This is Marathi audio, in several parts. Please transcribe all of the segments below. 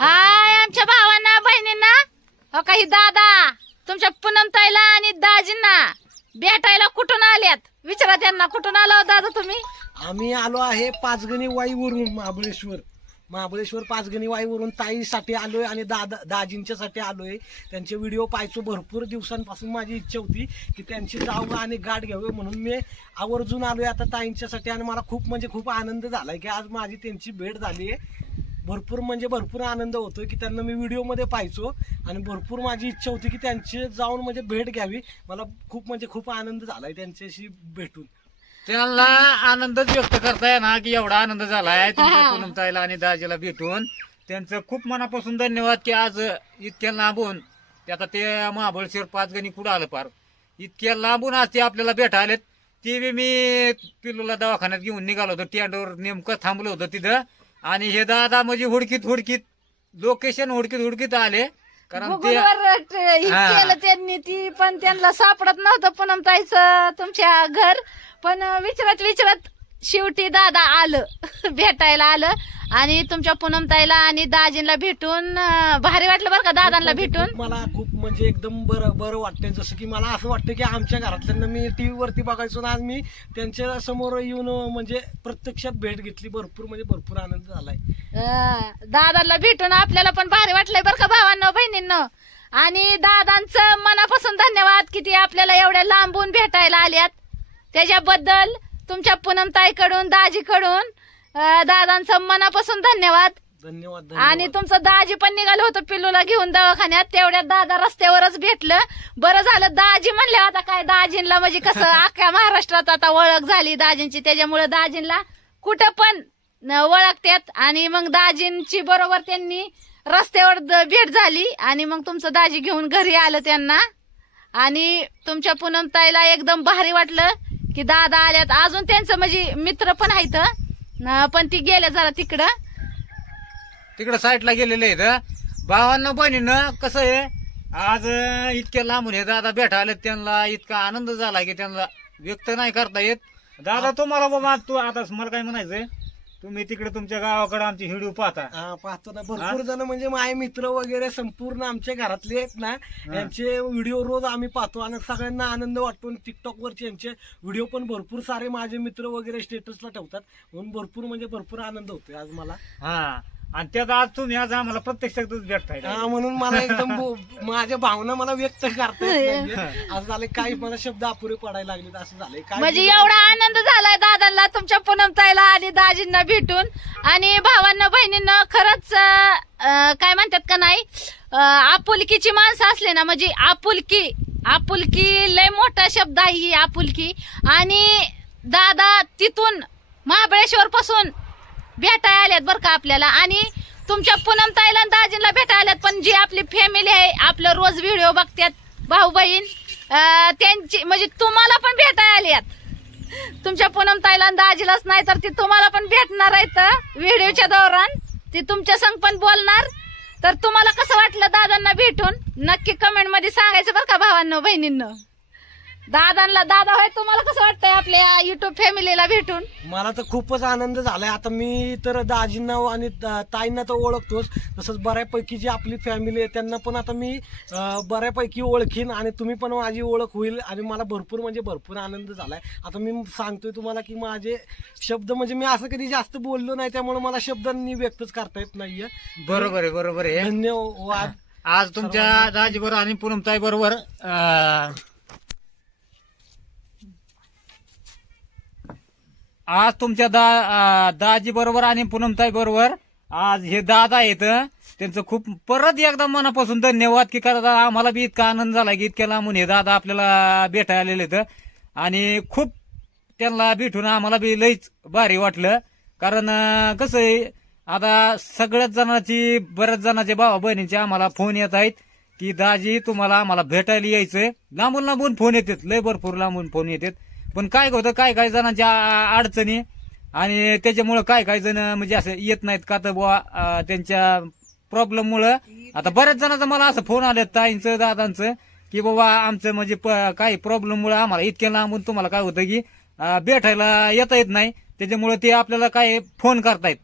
हाय आमच्या भावांना बहिणींना. हो काही दादा? तुमच्या पुनमताईला आणि दाजींना. भेटायला कुठून आल्यात? विचारा त्यांना कुठून आला हो दादा तुम्ही? आम्ही आलो आहे पाचगणी वाईवरून महाबळेश्वर. महाबळेश्वर पाचगणी वाईवरून ताईसाठी आलोय आणि दादा दाजींच्यासाठी आलोय. त्यांचे व्हिडिओ पाहायचो भरपूर दिवसांपासून माझी इच्छा होती की त्यांची जावं आणि गाठ घ्यावे म्हणून मी आवर्जून आलोय आता ताईंच्यासाठी आणि मला खूप म्हणजे खूप आनंद झालाय की आज माझी त्यांची भेट झाली आहे भरपूर म्हणजे भरपूर आनंद होतो की त्यांना मी व्हिडिओमध्ये पाहायचो आणि भरपूर माझी इच्छा होती की त्यांची जाऊन म्हणजे भेट घ्यावी. मला खूप म्हणजे खूप आनंद झालाय त्यांच्याशी भेटून. त्यांना आनंदच व्यक्त करताय ना की एवढा आनंद झालाय पूनमताईला आणि दाजीला भेटून. त्यांचं खूप मनापासून धन्यवाद की आज इतक्या लांबून ते आता ते महाबळेश्वर पाच गणी कुठं आलं पार? इतक्या लांबून आज ते आपल्याला भेटायलेत ते बी मी पिल्लूला दवाखान्यात घेऊन निघालो होतो. टेंडवर नेमकं थांबलो होतो तिथं. आणि हे दादा म्हणजे हुडकीत हुडकीत लोकेशन हुडकीत हुडकीत आले कारण ते गुगलवर ट- हे हा. केलं त्यांनी ती पण त्यांना सापडत नव्हतं पूनम ताईचं तुमच्या घर पण विचारत विचारत शेवटी दादा आलं. भेटायला आलं आणि तुमच्या पूनम ताईला आणि दाजींना भेटून अं, भारी वाटलं बरं का दादांना भेटून खूप मला खूप म्हणजे एकदम बरं बरं वाटतंय. जसं की मला असं वाटतं की आमच्या घरातल्यांना मी टीव्ही वरती बघायचो ना आज मी त्यांच्यासमोर येऊन म्हणजे प्रत्यक्षात भेट घेतली. भरपूर म्हणजे भरपूर आनंद झालाय. अं, दादांना भेटून आपल्याला पण भारी वाटलंय बरं का भावांनो बहिणींनो. आणि दादांचं मनापासून धन्यवाद की ते आपल्याला एवढ्या लांबून भेटायला आल्यात. त्याच्याबद्दल तुमच्या पूनम ताईकडून दाजीकडून अं, दादांचं मनापासून धन्यवाद. धन्यवाद आणि तुमचं दाजी पण निघालं होतं पिल्लूला घेऊन दवाखान्यात. तेवढ्यात दादा रस्त्यावरच भेटलं. बरं झालं दाजी म्हणले आता काय दाजींला म्हणजे कसं अख्ख्या महाराष्ट्रात आता ओळख झाली दाजींची. त्याच्यामुळे दाजींला कुठं पण न- ओळखतात. आणि मग दाजींची बरोबर त्यांनी रस्त्यावर द- भेट झाली. आणि मग तुमचं दाजी घेऊन घरी आलं त्यांना. आणि तुमच्या पूनम ताईला एकदम भारी वाटलं. की दादा आल्यात. अजून त्यांचं म्हणजे मित्र पण आहेत न- पण ती गेल्या जरा तिकडं. तिकडं साईडला गेलेले आहेत भावांना बहिणीनं कसं आहे? आज अं, इतक्या लांबून हे दादा भेटा आले त्यांना इतका आनंद झाला की त्यांना व्यक्त नाही करता येत. दादा तुम्हाला बाबा तू आता मला काय म्हणायचंय? तुम्ही तिकडे तुमच्या गावाकडे आमची व्हिडिओ पाहता. हा पाहतो ना. भरपूर जण म्हणजे माझे मित्र वगैरे संपूर्ण आमच्या घरातले आहेत ना यांचे व्हिडिओ रोज आम्ही पाहतो आणि सगळ्यांना आनंद वाटतो. टिकटॉक वरचे यांचे व्हिडिओ पण भरपूर सारे माझे मित्र वगैरे स्टेटसला ठेवतात. म्हणून भरपूर म्हणजे भरपूर आनंद होतोय आज मला. हा. आणि त्यात आज तुम्ही आज आम्हाला प्रत्यक्षातच भेटताय. हा म्हणून मला एकदम बो- माझ्या भावना मला व्यक्त करता येत नाहीये. असं झालंय काही मला शब्द अपुरे पडायला लागले असं झालंय. काय म्हणजे एवढा आनंद झालाय दादांना तुमच्या पूनम ताईला आणि दाजींना भेटून. आणि भावांना बहिणींना खरंच अं, काय म्हणतात का नाही अं, आपुलकीची माणसं असले ना म्हणजे आपुलकी आपुलकी लय मोठा शब्द आहे ही आपुलकी. आणि दादा तिथून महाबळेश्वर पासून भेटाय आल्यात बरं का आपल्याला. आणि तुमच्या पूनम ताईला दाजींना भेटाय आल्यात पण जी आपली फॅमिली आहे आपलं रोज व्हिडिओ बघतात भाऊ बहीण त्यांची म्हणजे तुम्हाला पण भेटाय आल्यात. तुमच्या पूनम ताईला दाजीलाच नाही तर ती तुम्हाला पण भेटणार आहेत व्हिडिओच्या दौरान. ती तुमच्या संग पण बोलणार. तर तुम्हाला कसं वाटलं दादांना भेटून? नक्की कमेंटमध्ये सांगायचं बरं का भावांनो बहिणींनो? दादांना दादा होय तुम्हाला कसं वाटतंय आपल्या युट्यूब फॅमिलीला भेटून? मला तर खूपच आनंद झालाय. आता मी तर दाजींना आणि ता- ताईंना तर ओळखतोच. तसंच बऱ्यापैकी जी आपली फॅमिली आहे त्यांना पण आता मी अं, बऱ्यापैकी ओळखीन आणि तुम्ही पण माझी ओळख होईल आणि मला भरपूर म्हणजे भरपूर आनंद झालाय. आता मी सांगतोय तुम्हाला की माझे शब्द म्हणजे मी असं कधी जास्त बोललो नाही त्यामुळे मला शब्दांनी व्यक्तच करता येत नाहीये. बरोबर आहे बरोबर आहे. धन्यवाद. आज तुमच्या दाजी बरोबर आणि पूनमताई बरोबर अं, आज तुमच्या दा दाजी बरोबर आणि पूनमताई बरोबर आज हे दादा आहेत त्यांचं खूप परत एकदा मनापासून धन्यवाद की कारण आम्हाला बी इतका आनंद झाला की इतक्या लांबून हे दादा आपल्याला भेटायला आलेले आहेत आणि खूप त्यांना भेटून आम्हाला बी लईच भारी वाटलं. कारण कसं आहे आता सगळ्याच जणांची बऱ्याच जणांचे भावा बहिणींचे आम्हाला फोन येत आहेत की दाजी तुम्हाला आम्हाला भेटायला यायचंय. लांबून लांबून फोन येतात लय भरपूर लांबून फोन येतात. पण काय होतं काय काय जणांच्या अडचणी आणि त्याच्यामुळं काय काय जण म्हणजे असं येत नाहीत का तर बुवा त्यांच्या प्रॉब्लेम मुळे. आता बऱ्याच जणांचा मला असं फोन आले ताईंचं दादांचं की बाबा आमचं म्हणजे काही प्रॉब्लेम मुळे आम्हाला इतक्या लांबून तुम्हाला काय होतं की भेटायला येता येत नाही. त्याच्यामुळे ते आपल्याला काय फोन करतायत.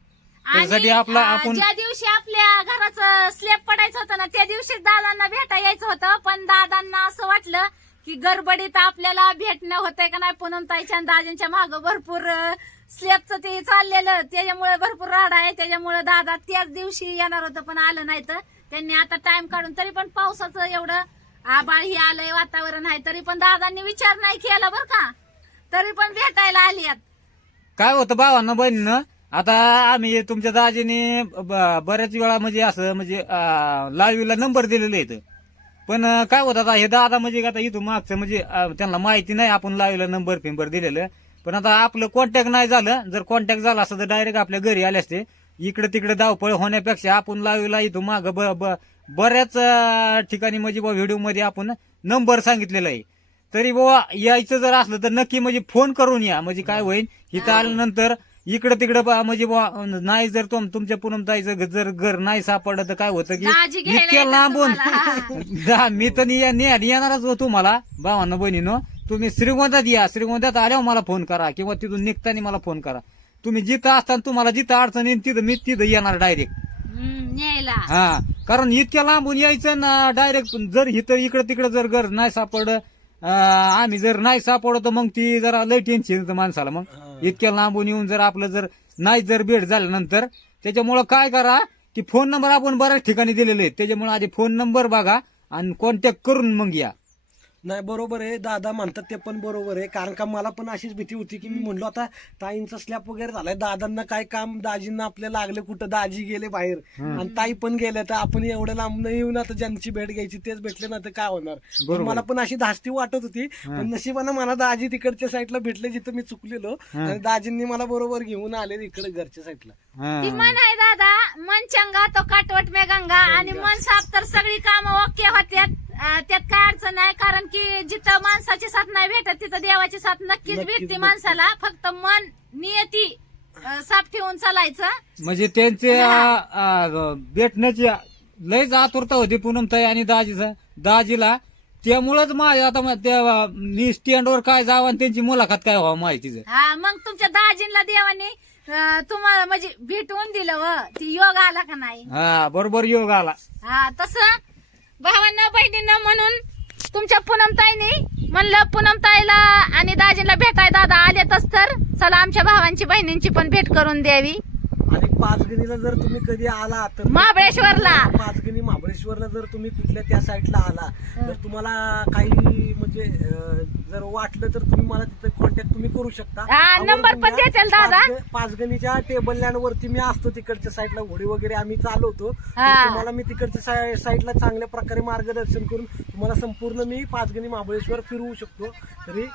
त्याच्यासाठी आणि, आपला आपण ज्या दिवशी आपल्या घराचं स्लेप पडायचं होतं ना त्या दिवशीच दादांना भेटा यायचं होतं. पण दादांना असं वाटलं की गडबडीत आपल्याला भेटणं होतंय का नाही? पूनम ताईच्या दाजींच्या मागं भरपूर स्लेपचं ते चाललेलं. त्याच्यामुळे भरपूर राड आहे. त्याच्यामुळे दादा त्याच दिवशी येणार होतं पण आलं नाही तर. त्यांनी आता टाइम काढून तरी पण पावसाचं एवढं आबाळ ही आलंय वातावरण आहे तरी पण दादांनी विचार नाही केला बरं का. तरी पण भेटायला आली आहेत काय होतं भावांना बहिणीनं? आता आम्ही तुमच्या दाजीने ब- बऱ्याच वेळा म्हणजे असं म्हणजे लाईव्हला नंबर दिलेले आहेत. पण अं, काय होत आता हे दादा म्हणजे आता इथून मागचं म्हणजे अं, त्यांना माहिती नाही आपण लाईव्हला नंबर फिंबर दिलेलं. पण आता आपलं कॉन्टॅक्ट नाही झालं जर कॉन्टॅक्ट झाला असतं तर डायरेक्ट आपल्या घरी आले असते. इकडे तिकडे धावपळ होण्यापेक्षा आपण लाईव्हला इथून माग बऱ्याच अं, ठिकाणी म्हणजे व्हिडिओमध्ये आपण नंबर सांगितलेला आहे. तरी बाबा यायचं जर असलं तर नक्की म्हणजे फोन करून या. म्हणजे काय होईल इथं आल्यानंतर इकडं तिकडं म्हणजे बुवा नाही जर तुम तुमच्या पूनमताईचं जर घर नाही सापडलं तर काय होतं दाजी की घ्यायला इतक्या येतात लांबून तुम्हाला. जा- मी तर नि- नि- येणारच हो तुम्हाला भावांना बहिणीनो. तुम्ही श्रीगोंदात या श्रीगोंदात आल्यावर मला फोन करा किंवा तिथून निघताना मला फोन करा. तुम्ही जिथं असताना तुम्हाला जिथं अडचण येईल तिथं मी तिथं येणार डायरेक्ट हम्म, न्यायला. हा कारण इतक्या लांबून यायचं ना डायरेक्ट जर इथं इकडं तिकडं जर घर नाही सापडलं अं, आम्ही जर नाही सापडलो तर मग ती जरा लय टेन्शन येतं माणसाला मग. इतक्या लांबून येऊन जर आपलं जर नाही जर भेट झाल्यानंतर त्याच्यामुळं काय करा की फोन नंबर आपण बऱ्याच ठिकाणी दिलेले आहेत. त्याच्यामुळे आधी फोन नंबर बघा आणि कॉन्टॅक्ट करून मग या. नाही बरोबर आहे. दादा म्हणतात ते पण बरोबर आहे. कारण का मला पण अशीच भीती होती की मी म्हणलो आता ताईंचा स्लॅप वगैरे झालाय. दादांना काय काम दाजींना आपल्या लागले कुठं? दाजी गेले बाहेर. आणि ताई पण गेल्या तर आपण एवढ्या लांब नाही येऊन आता ज्यांची भेट घ्यायची तेच भेटले ना तर काय होणार? बरोबर. मला पण अशी धास्ती वाटत होती. पण नशिबानं मला दाजी तिकडच्या साईडला भेटले जिथं मी चुकलेलो. आणि दाजींनी मला बरोबर घेऊन आले इकडे घरच्या साईडला. ती आहे दादा मन चंगा तो काटवट में गंगा. आणि मन साफ तर सगळी कामं ओके होत्यात. अं, त्यात काय अडचण नाही कारण की जिथं माणसाची साथ नाही भेटत तिथं देवाची साथ नक्कीच नक्कीच भेटते भेटते. माणसाला. फक्त मन नियती अं, साफ ठेवून चालायचं. म्हणजे त्यांचे आ, आ, भेटण्याची लयच आतुरता होती पूनमताई आणि दाजीचं. दाजीला त्यामुळंच माझ्या आता म- त्या मी स्टँडवर काय जावं आणि त्यांची मुलाखत काय व्हावं माहितीचं. हा मग तुमच्या दाजींना देवाने अं, तुम्हाला म्हणजे भेटवून दिलं व ती योग आला का नाही? हा बरोबर योग आला. हा तसं भावांना बहिणींना म्हणून तुमच्या पूनमताईने म्हणलं पूनमताईला आणि दाजीला भेटाय दादा आलेतच तर चला आमच्या भावांची बहिणींची पण भेट करून द्यावी. पाचगणीला जर तुम्ही कधी आला तर महाबळेश्वरला. पाचगणी महाबळेश्वरला जर तुम्ही कुठल्या त्या साईडला आला तर तुम्हाला काही म्हणजे जर वाटलं तर तुम्ही मला तिथे कॉन्टॅक्ट तुम्ही करू शकता नंबर पण. देतील दादा. पाचग- पाचगणीच्या टेबल लँड वरती मी असतो तिकडच्या साईडला घोडी वगैरे आम्ही चालवतो. तुम्हाला मी तिकडच्या साई- साईडला चांगल्या प्रकारे मार्गदर्शन करून तुम्हाला संपूर्ण मी पाचगणी महाबळेश्वर फिरवू शकतो तरी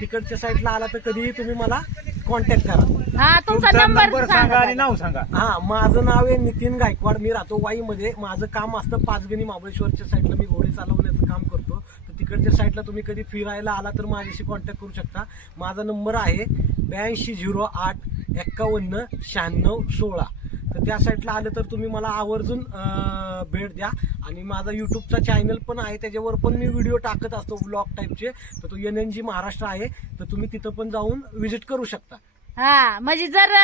तिकडच्या साईडला आला तर कधीही तुम्ही मला कॉन्टॅक्ट करा. हा तुमचा तुमचा नंबर सांगा आणि नाव सांगा. हा माझं नाव आहे नितीन गायकवाड. मी राहतो वाईमध्ये. माझं काम असतं पाचगणी महाबळेश्वरच्या साईडला मी घोडे चालवण्याचं काम करतो. तर तिकडच्या साईडला तुम्ही कधी फिरायला आला तर माझ्याशी कॉन्टॅक्ट करू शकता. माझा नंबर आहे ब्याऐंशी झिरो आठ एक्कावन्न शहाण्णव सोळा. तर त्या साईडला आलं तर तुम्ही मला आवर्जून भेट द्या. आणि माझा युट्यूबचा चॅनल पण आहे त्याच्यावर पण मी व्हिडिओ टाकत असतो ब्लॉग टाईपचे तर तो एन एन जी महाराष्ट्र आहे. तर तुम्ही तिथं पण जाऊन व्हिजिट करू शकता. हा म्हणजे जर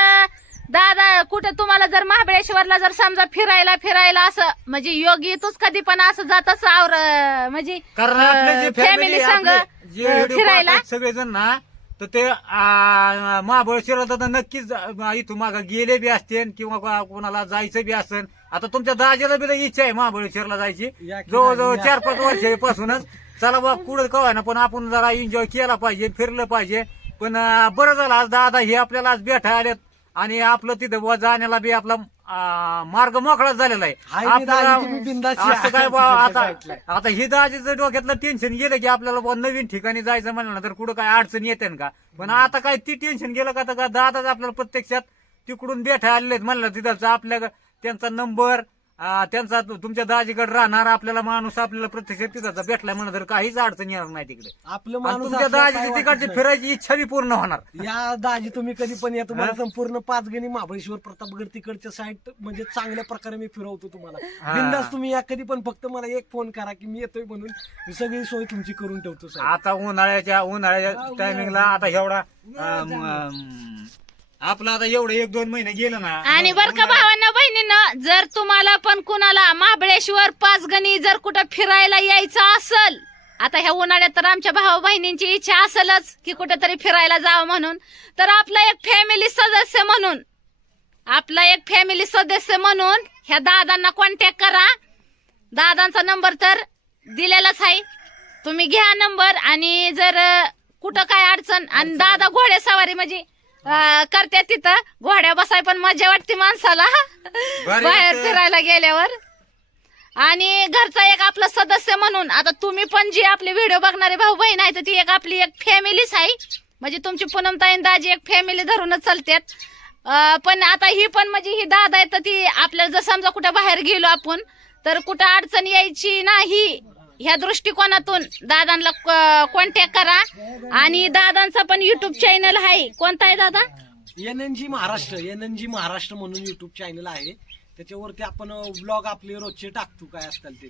दादा कुठं तुम्हाला जर महाबळेश्वरला जर समजा फिरायला फिरायला असं म्हणजे योगी तूच कधी पण असं जातच आवर अं, म्हणजे कारण आपले जे फॅमिली आपले जे व्हिडिओ फिरायला. सगळेजण ना तर ते महाबळेश्वरला तर नक्कीच इथून माग गेले बी असते किंवा कोणाला जायचं बी असेल आता तुमच्या दाजीला बी इच्छा आहे महाबळेश्वरला जायची. जवळजवळ. चार पाच वर्षापासूनच. चला बा कुठं कवाय ना पण आपण जरा एन्जॉय केला पाहिजे फिरलं पाहिजे. पण बरं झालं आज दादा हे आपल्याला आज भेटाय आलेत. आणि आपलं तिथं जाण्याला बी आपला आ, मार्ग मोकळाच झालेला आहे हाय मी आपल्याला दाजी, तुम्ही बिनधास्त या. असं काय बा तिकडच्या आता साईडला. आता ही दाजीचं डोक्यातलं टेन्शन गेलं की आपल्याला नवीन ठिकाणी जायचं म्हणलं ना तर कुठं काय अडचण येते का पण आता काय ती टेन्शन गेलं का तर का दादाच आपल्याला प्रत्यक्षात तिकडून भेटाय आलेले म्हणलं तिथं आपल्या त्यांचा नंबर त्यांचा तु- तुमच्या दाजीकडे राहणार आपल्याला माणूस आपल्याला प्रत्यक्षात तिथं भेटला म्हणलं तर काहीच अडचण येणार नाही तिकडे आपलं आणि माणूस तुमच्या असल्यावर काय दाजीची वाटत तिकडची नाही. फिरायची इच्छा बी पूर्ण होणार या दाजी तुम्ही कधी पण या तुम्हाला? संपूर्ण पाचगणी महाबळेश्वर प्रतापगड तिकडच्या साईड म्हणजे चांगल्या प्रकारे मी फिरवतो तुम्हाला हा. बिंदास तुम्ही या कधी पण फक्त मला एक फोन करा की मी येतोय म्हणून मी सगळी सोय तुमची करून ठेवतो साहेब आता उन्हाळ्याच्या उन्हाळ्याच्या टायमिंगला आता एवढा अम, अम, आपलं आता एवढं एक दोन महिने गेलं ना आणि बर का भावांना बहिणीनं जर तुम्हाला पण कुणाला महाबळेश्वर पाचगणी जर कुठं फिरायला यायचं असल आता ह्या उन्हाळ्यात तर आमच्या भाऊ बहिणींची इच्छा असेलच की कुठेतरी फिरायला जावं म्हणून. तर आपला एक फॅमिली सदस्य म्हणून आपला एक फॅमिली सदस्य म्हणून ह्या दादांना कॉन्टॅक्ट करा. दादांचा नंबर तर दिलेलाच आहे. तुम्ही घ्या नंबर आणि जर कुठं काय अडचण आणि दादा घोडे सवारी म्हणजे अ, करते तिथं. घोड्या बसाय पण मजा वाटते माणसाला. बाहेर. फिरायला गेल्यावर. आणि घरचा एक आपला सदस्य म्हणून आता तुम्ही पण जी आपले व्हिडिओ बघणारे भाऊ बहीण आहे तर ती एक आपली एक फॅमिलीच आहे. म्हणजे तुमची पूनमताई आणि दाजी एक फॅमिली धरूनच चालतात पण आता ही पण म्हणजे ही दादा आहे तर ती आपल्याला जर समजा कुठं बाहेर गेलो आपण तर कुठं अडचण यायची नाही. ह्या दृष्टिकोनातून दादांना कॉन्टॅक्ट करा. आणि दादांचा पण युट्यूब चॅनल आहे. कोणता आहे दादा? N N G Maharashtra N N G Maharashtra म्हणून युट्यूब चॅनल आहे. त्याच्यावरती आपण ब्लॉग आपले रोजचे टाकतो काय असतील ते.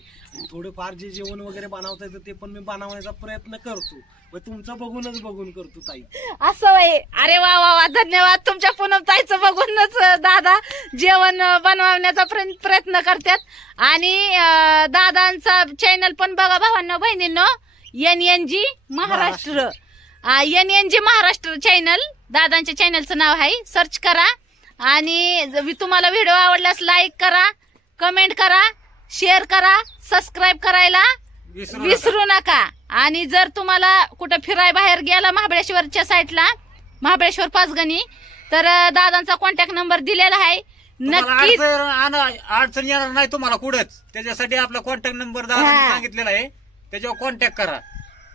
थोडेफार जे जेवण वगैरे बनवता येतं ते पण मी बनवण्याचा प्रयत्न करतो. व तुमचं बघूनच बघून करतो ताई. असं वय अरे वा वा वा. धन्यवाद तुमच्या पूनम ताईचं बघूनच दादा जेवण बनवण्याचा प्रय- प्रयत्न करतात. आणि अं, दादांचा चॅनल पण बघा भावांनो बहिणींनो. N N G Maharashtra. N N G Maharashtra channel दादांच्या चॅनलचं नाव आहे. सर्च करा. आणि ज- वि- तुम्हाला व्हिडिओ आवडल्यास लाईक करा कमेंट करा शेअर करा सबस्क्राईब करायला विसरू नका. आणि जर तुम्हाला कुठं फिराय बाहेर गेला महाबळेश्वरच्या साईडला महाबळेश्वर पाचगणी तर दादांचा कॉन्टॅक्ट नंबर दिलेला आहे. नक्की अडचण येणार नाही तुम्हाला कुठंच. त्याच्यासाठी आपला कॉन्टॅक्ट नंबर. सांगितलेला आहे. त्याच्यावर कॉन्टॅक्ट करा.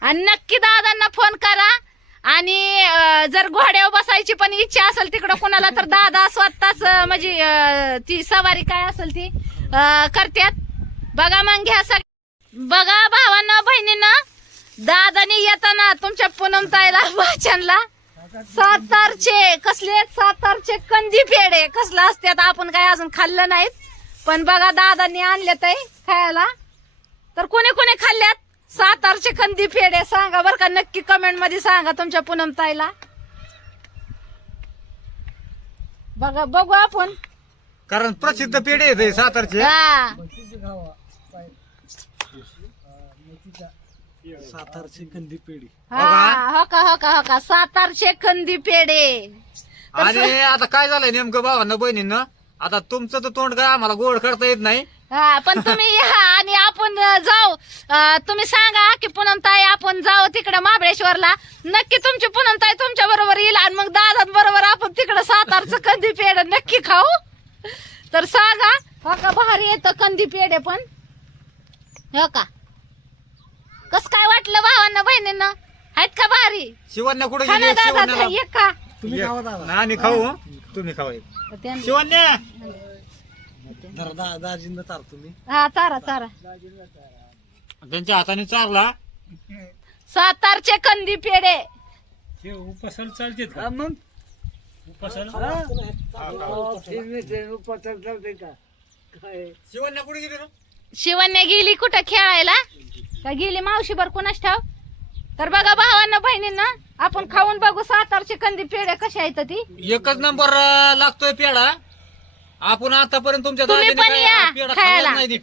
आणि नक्की दादांना फोन करा. आणि जर घोड्यावर बसायची पण इच्छा असेल तिकडं कोणाला तर दादा स्वतःच म्हणजे ती सवारी काय असेल ती करतात करत्यात. बघा मग घ्या सग बघा भावांना बहिणींना. दादानी येताना तुमच्या पूनम ताईला वाचनला. सातारचे कसले सातारचे कंदी पेढे. कसले असतात आपण काय अजून खाल्लं नाहीत. पण बघा दादांनी आणले ते खायला. तर कोणी कोणी खाल्ल्यात? सातारचे कंदी पेढे सांगा बरं का नक्की कमेंटमध्ये सांगा तुमच्या पूनम ताईला. बघा बघू आपण. कारण प्रसिद्ध पेढे आहेत हे सातारचे. हा. सातारची कंदी पेढी. हा हो का? हो का हो का सातारचे कंदी पेढे. आणि आता काय झालंय नेमकं भावांना बहिणींना? आता तुमचं तर तोंड काय आम्हाला गोड करता येत नाही. हा पण तुम्ही या आणि आपण जाऊ. अं, तुम्ही सांगा की पूनम ताई आपण जाऊ तिकडे महाबळेश्वरला. नक्की तुमची पूनम ताई तुमच्या बरोबर येईल आणि मग दादांबरोबर आपण तिकडे सातारचं कंदी पेढ नक्की खाऊ. तर सांगा. हो का भारी येतं कंदी पेढे पण? हो का? कस काय वाटलं भावांना बहिणींना? आहेत का भारी शिवण्या कुठे गेली? दादा शिवण्याला एक का तुम्ही खावा दादा. खाऊ? तुम्ही खाऊ शिवण्या! धर दा- दाजींना चारतो मी हा चारा चारा. त्यांच्या हाताने चारला. सातारचे कंदी पेढे. हे उपासाला चालतेत का? मग? उपासाला? शिवण्या कुठे गेली शिवण्या गेली कुठं खेळायला? का गेली मावशी बर कुणाच ठाव? तर बघा भावांना बहिणींना आपण खाऊन बघू सातारचे कंदी पेढे कसे आहेत ती. एकच नंबर अं, लागतोय पेढा. आपण आतापर्यंत तुमच्या तुम्ही दाजीने पण काय या पेढा खायला. खाल्ला नाही नीट.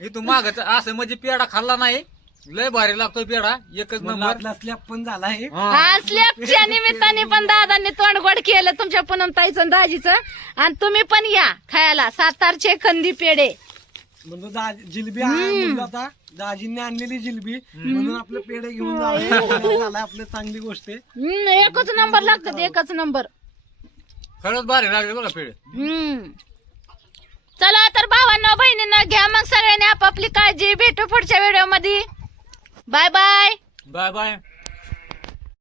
हे तू मागच असं म्हणजे पेढा खाल्ला नाही. लय भारी लागतोय पेढा. एकच नंबर. पण झाला आहे. हा. हा स्लॅबच्या निमित्ताने पण दादांनी तोंड गोड केलं तुमच्या पूनम ताईचं दाजीचं. आणि तुम्ही पण या खायला. सातारचे कंदी पेढे. म्हणून दा- जिलबी म्हणलं आता. दाजींनी आणलेली जिलबी. म्हणून आपले पेढे घेऊन जावे झालाय आपली चांगली गोष्ट आहे. हम्म, एकच नंबर लागतात एकच नंबर. खरंच भारी लागले बघा पेढे. हम्म. चला तर भावांना बहिणींना घ्या मग सगळ्यांनी आपापली काळजी. भेटू पुढच्या व्हिडिओमध्ये. Bye bye bye bye